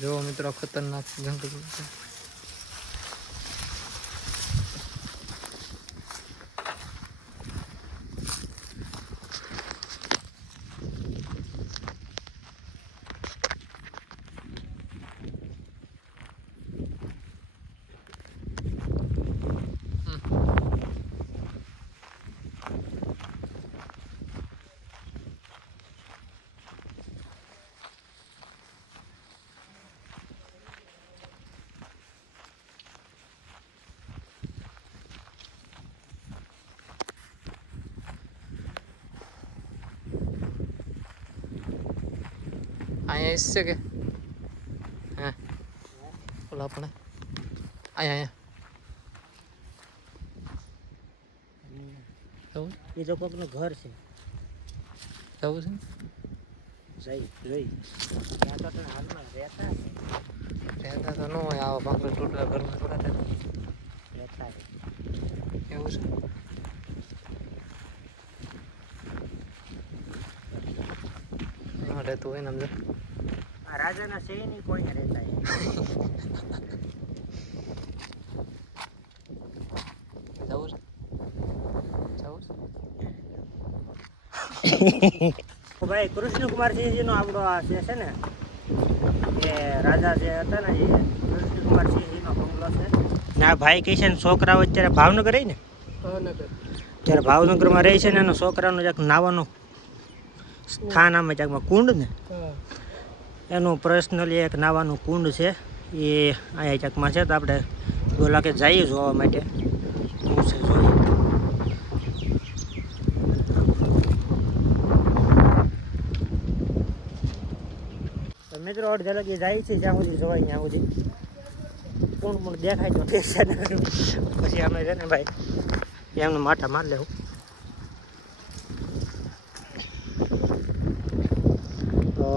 જો મિત્રો ખતરનાક જંગલ છે. અહીંયા છે કે હા ઓલા આપણે અહીંયા અહીંયા એ તો કોકનું ઘર છે જવું છે જઈ જોઈ ત્યાં તો હાલમાં રહેતા છે રહેતા તો ન હોય આવા ભાંગરે તૂટેલા ઘરમાં થોડા થાય રહેતા છે એવું છે ન રહેતું હોય ને સમજો રાજાના છે નહીં. કોઈને રહેતા જવું જવું ભાઈ કૃષ્ણકુમાર સિંહજીનો આપણો આ જે છે ને એ રાજા જે હતા ને એ કૃષ્ણકુમાર સિંહજીનો બંગલો છે. ને આ ભાઈ કહે છે ને છોકરાઓ અત્યારે ભાવનગર રહી ને? ત્યારે ભાવનગરમાં રહે છે ને એનો છોકરાનો જ્યાંક નાવાનો સ્થાન આમાં જ્યાંકમાં કુંડ ને? એનું પર્સનલી એક નાવાનું કુંડ છે. એ અહીંયા ચકમાં છે તો આપણે બોલા કે જઈએ જોવા માટે. શું છે, જોઈએ. મિત્રો અડધે લગી જાય છે, જ્યાં સુધી જોવાય ત્યાં સુધી. કુંડ કુંડ દેખાય તો પછી અમે છે ને ભાઈ, એમને માથા માર લેવું તો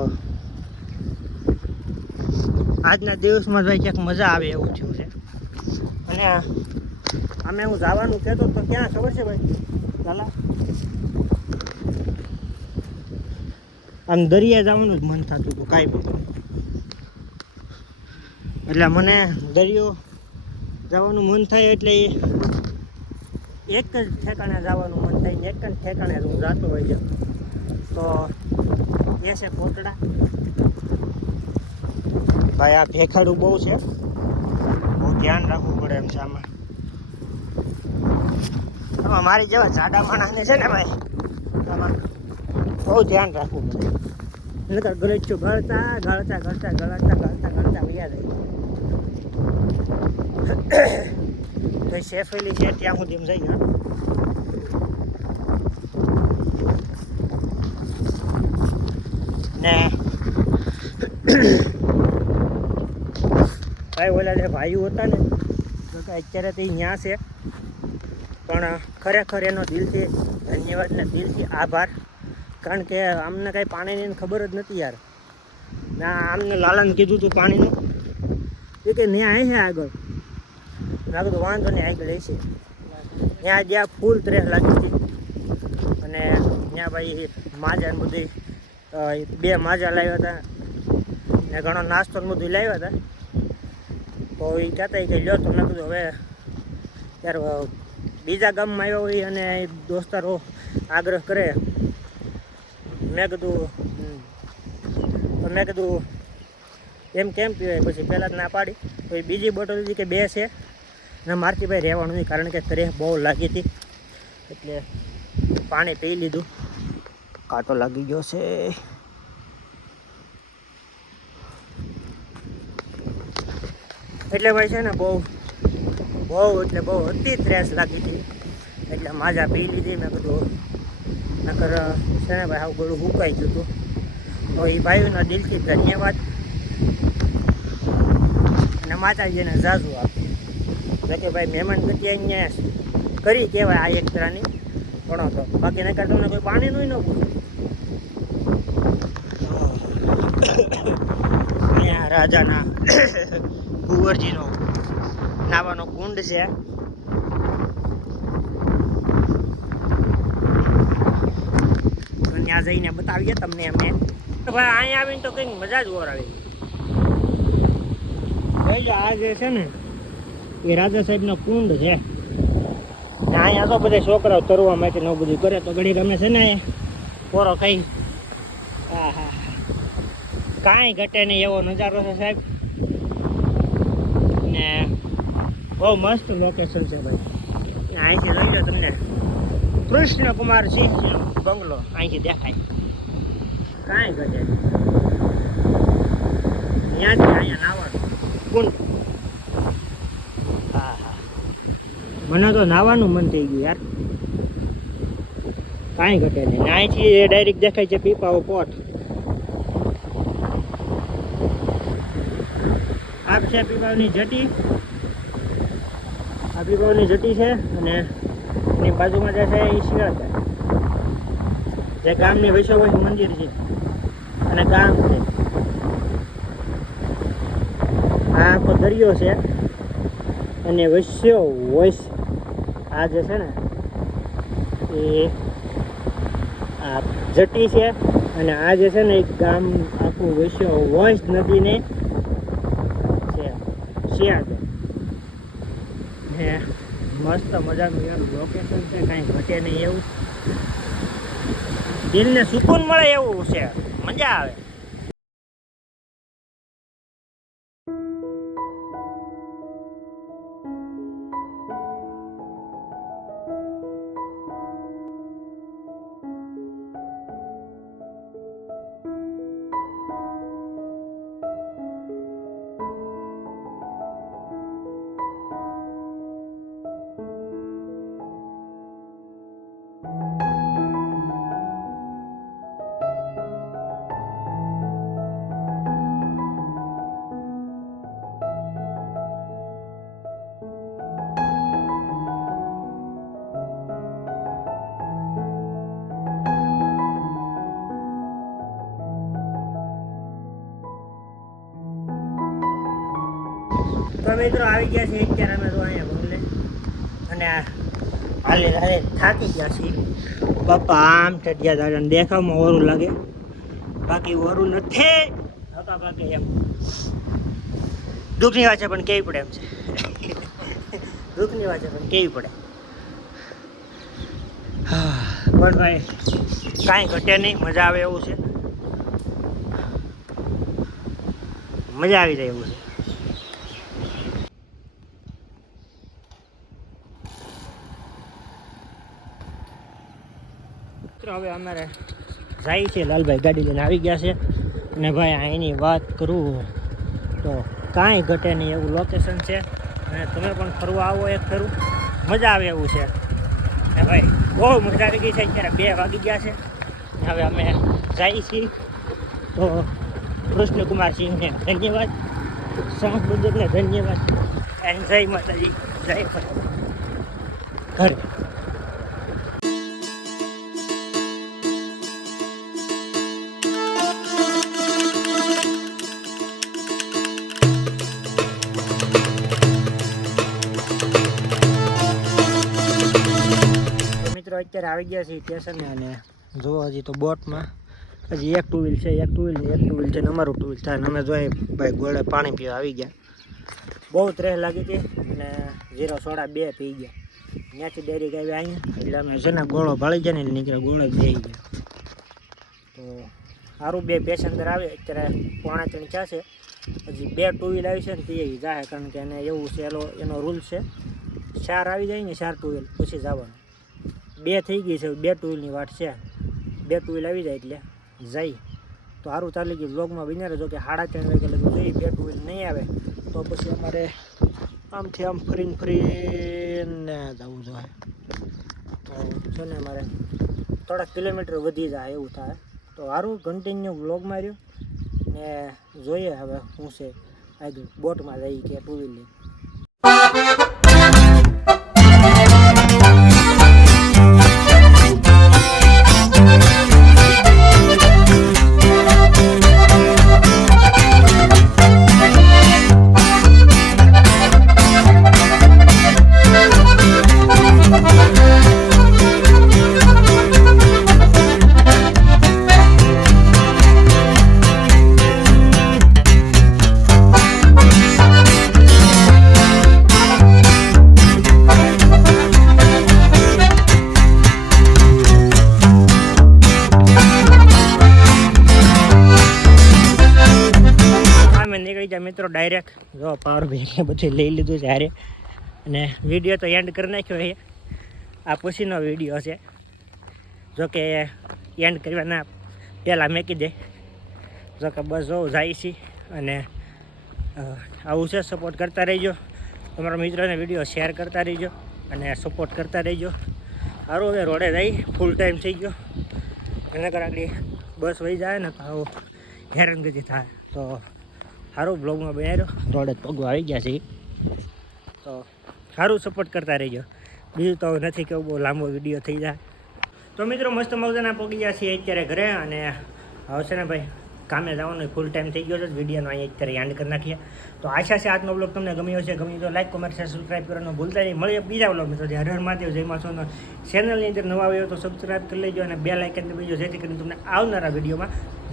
આજના દિવસમાં ભાઈ ક્યાંક મજા આવે એવું થયું છે. અને અમે હું જવાનું કહેતો તો ક્યાં ખબર છે ભાઈ? ચાલા આમ દરિયા જવાનું જ મન થતું હતું કાંઈ પણ. એટલે મને દરિયો જવાનું મન થાય એટલે એ એક જ ઠેકાણે જવાનું મન થાય ને એક જ ઠેકાણે હું જતો હોય છે. તો એ છે કોટડા ભાઈ, આ ભેખાડું બહુ છે. બહુ ધ્યાન રાખવું પડે એમ છે આમાં. મારી જેવા જાડા માણસને છે ને ભાઈ, આમાં બહુ ધ્યાન રાખવું પડે. નકર ગળચ્યું ગળતા ગળતા ગળતા ગળતા ગળતા ગળતા વયા જાય. તો સેફેલી છે ત્યાં સુધી જઈએ, હા. ને ઓલા જે ભાઈઓ હતા ને. અત્યારે તે ત્યાં છે. પણ ખરેખર એનો દિલથી ધન્યવાદ ને દિલથી આભાર. કારણ કે અમને કાંઈ પાણીની ખબર જ નથી યાર. ના, આમને લાલાને કીધું હતું પાણીનું. એ કે ન્યા છે આગળ. મેં કીધું વાંધો નહીં, આગળ છે ત્યાં જ્યાં ફૂલ ત્રેસ લાગી હતી. અને ત્યાં ભાઈ માજા બધી બે માજા લાવ્યા હતા. ને ઘણો નાસ્તો બધું લાવ્યા હતા. તો એ કહેતા કે, લ્યો તો મેં કીધું હવે યાર બીજા ગામમાં આવ્યા હોય અને દોસ્તારો આગ્રહ કરે. મેં કીધું મેં કીધું, એમ કેમ પીવાય? પછી પહેલાં જ ના પાડી. એ બીજી બોટલ હતી કે બે છે. ને મારથી ભાઈ રહેવાનું નહીં, કારણ કે ત્રેહ બહુ લાગી હતી. એટલે પાણી પી લીધું. કાંટો લાગી ગયો છે. એટલે ભાઈ છે ને બહુ બહુ એટલે બહુ અતિ ત્રેસ લાગી હતી. એટલે માજા પી લીધી મેં કીધું, નકર, છે ને ભાઈ, આવું બધું હુકાઈ ગયું હતું. તો એ ભાઈઓના દિલથી ધન્યવાદ. અને માતાજીને ઝાઝુ આપી એટલે કે ભાઈ, મહેમાન ગતિ અહીંયા કરી કહેવાય આ એક તરહની ઘણો તો બાકી નકર તમને કોઈ પાણીનું ન પૂછે. અહીંયા રાજાના કુંવરજીનો નાવાનો કુંડ છે. ત્યાં જઈને બતાવીએ તમને અમે તો ભાઈ અહીંયા આવીને તો કંઈક મજા જ ઓર આવી. ભાઈ, આ જે છે ને, એ રાજા સાહેબનો કુંડ છે. અહીંયા તો બધા છોકરાઓ તરવા માટે નવું બધું કરે, તો ઘડી ગમે છે ને પોરો કઈ. હા હા. કાંઈ ઘટે નહીં એવો નજારો છે સાહેબ ને બહુ મસ્ત લોકેશન છે ભાઈ. અહીંથી લઈ લો તમને. કૃષ્ણ કુમાર સિંહનો બંગલો. અહીંથી દેખાય. કાંઈ ગજે ત્યાંથી અહીંયા નાવાનું કુંડ હા હા. મને તો નાવાનું મન થઈ ગયું યાર. કાંઈ ઘટે નહીં. અહીંથી એ ડાયરેક્ટ દેખાય છે પીપાઓ પોટ આ છે પીપાઓની જટી. આ પીપાની જટી છે અને એની બાજુમાં જે છે એ શિયાળ જે ગામની વૈશ્વવંશ મંદિર છે. અને ગામ છે. આ આખો દરિયો છે. અને વૈશ્યો વૈશ આ જે છે ને, એ આ જટી છે. અને આ જે છે ને એક ગામ આખું વૈશ્યો વંશ નદીને છે. શિયાળ મસ્ત મજાનું એનું લોકેશન છે, કાંઈ ઘટે નહીં એવું. દિલને સુકૂન મળે એવું છે. મજા આવે. મિત્રો આવી ગયા છે, અત્યારે અમે તો અહીંયા ભૂલે અને હાલે હાલે, થાકી ગયા છીએ. પપ્પા આમ ચડિયા દાદા દેખાવમાં ઓરું લાગે. બાકી ઓરું નથી. હતા બાકી એમ. દુઃખની વાત છે, પણ કેવી પડે એમ છે. દુઃખની વાત છે, પણ કેવી પડે. પણ ભાઈ, કાંઈ ઘટે નહીં. મજા આવે એવું છે. મજા આવી જાય એવું છે. મિત્રો, હવે અમારે જાય છે, લાલભાઈ ગાડી લઈને આવી ગયા છે. અને ભાઈ અહીંની વાત કરું તો કાંઈ ઘટે નહીં એવું લોકેશન છે. અને તમે પણ ફરવા આવો એક ખરું મજા આવે એવું છે. અને ભાઈ, બહુ મજા આવી ગઈ છે, અત્યારે બે વાગી ગયા છે. હવે અમે જઈએ છીએ. તો કૃષ્ણકુમાર સિંહને ધન્યવાદ. બુદ્ધને ધન્યવાદ. અને જય માતાજી. જય ઘરે. અત્યારે આવી ગયા છીએ સ્ટેશને અને જુઓ હજી તો બોટમાં હજી એક ટુ વ્હીલ છે, એક ટુ વ્હીલ એક ટુ વ્હીલ છે ને અમારું ટુ વ્હીલ થાય અમે જોઈએ ભાઈ ગોળે પાણી પીવા આવી ગયા. બહુ ત્રેહ લાગી હતી અને ઝીરો સોડા બે પી ગયા. ત્યાંથી ડેરી આવી અહીંયા એટલે અમે છે ને ગોળો ભળી જાય ને નીકળે ગોળે જઈ ગયા. તો સારું બે પેસેન્જર આવે, અત્યારે પોણા ત્રણ થયા છે. હજી બે ટુ વ્હીલ આવી છે ને તે જાય કારણ કે એને એવું છે એનો એનો રૂલ છે. ચાર આવી જાય ને ચાર ટુ વ્હીલ પછી જવાનું. બે થઈ ગઈ છે, બે ટુ વ્હીલની વાટ છે. બે ટુ વ્હીલ આવી જાય એટલે જઈ. તો સારું ચાલી ગયું બ્લોગમાં બન્યા રહેજો કે સાડા ત્રણ વાગે લગી જઈ, બે ટુ વ્હીલ નહીં આવે તો પછી અમારે આમથી આમ ફરીને ફરીને જવું જોઈએ. તો છે ને અમારે થોડાક કિલોમીટર વધી જાય એવું થાય. તો સારું કન્ટિન્યુ બ્લોગ માર્યું ને જોઈએ હવે શું છે. આગળ બોટમાં જઈ કે ટુ વ્હીલ જાય મિત્રો ડાયરેક્ટ જો પાવર બેંક બધું લઈ લીધું છે હારે. અને વીડિયો તો એન્ડ કરી નાખ્યો છે. આ પછીનો વીડિયો છે. જો કે એન્ડ કરવાના પહેલાં મેકી દે. જો કે બસ જો જાય છે. અને આવું છે સપોર્ટ કરતા રહીજો. તમારા મિત્રોને વીડિયો શેર કરતા રહીજો અને સપોર્ટ કરતા રહીજો. સારું હવે રોડે જઈ ફૂલ ટાઈમ થઈ ગયો. એના આગળ બસ વહી જાય ને તો આવું હેરાનગતિ થાય. તો સારું બ્લોગમાં બનાવ્યો રોડે પગવા આવી ગયા છે. તો સારું સપોર્ટ કરતા રહેજો. બીજું તો નથી કેવું બહુ લાંબો વીડિયો થઈ જાય. તો મિત્રો મસ્ત મજાના પગી ગયા છીએ અત્યારે ઘરે અને આવશે ને ભાઈ કામે જવાનું ફૂલ ટાઈમ થઈ ગયો છે. વિડીયોનો અહીંયા અત્યારે યાદ કરી નાખીએ. તો આશા છે આજનો બ્લોગ તમને ગમ્યો છે ગમ્યું તો લાઈક કોમેન્ટ શેર સબસ્ક્રાઈબ કરવાનું ભૂલતા નહીં. મળીએ બીજા બ્લોગ મિત્રો હર હર મહાદેવ જય માં ચેનલની અંદર નવા આવ્યો તો સબસ્ક્રાઈબ કરી લેજો અને બે લાઇકન દબાજો જેથી કરીને તમને આવનારા વિડીયોમાં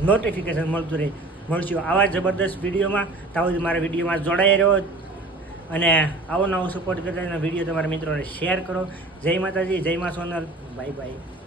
નોટિફિકેશન મળતું રહે. મળશું. આવા જબરદસ્ત વિડીયોમાં તાવ મારા વિડીયોમાં જોડાઈ રહ્યો. અને આવો નવો સપોર્ટ કરતા વીડિયો તમારા મિત્રોને શેર કરો. જય માતાજી, જય મા સોનલ. Bye bye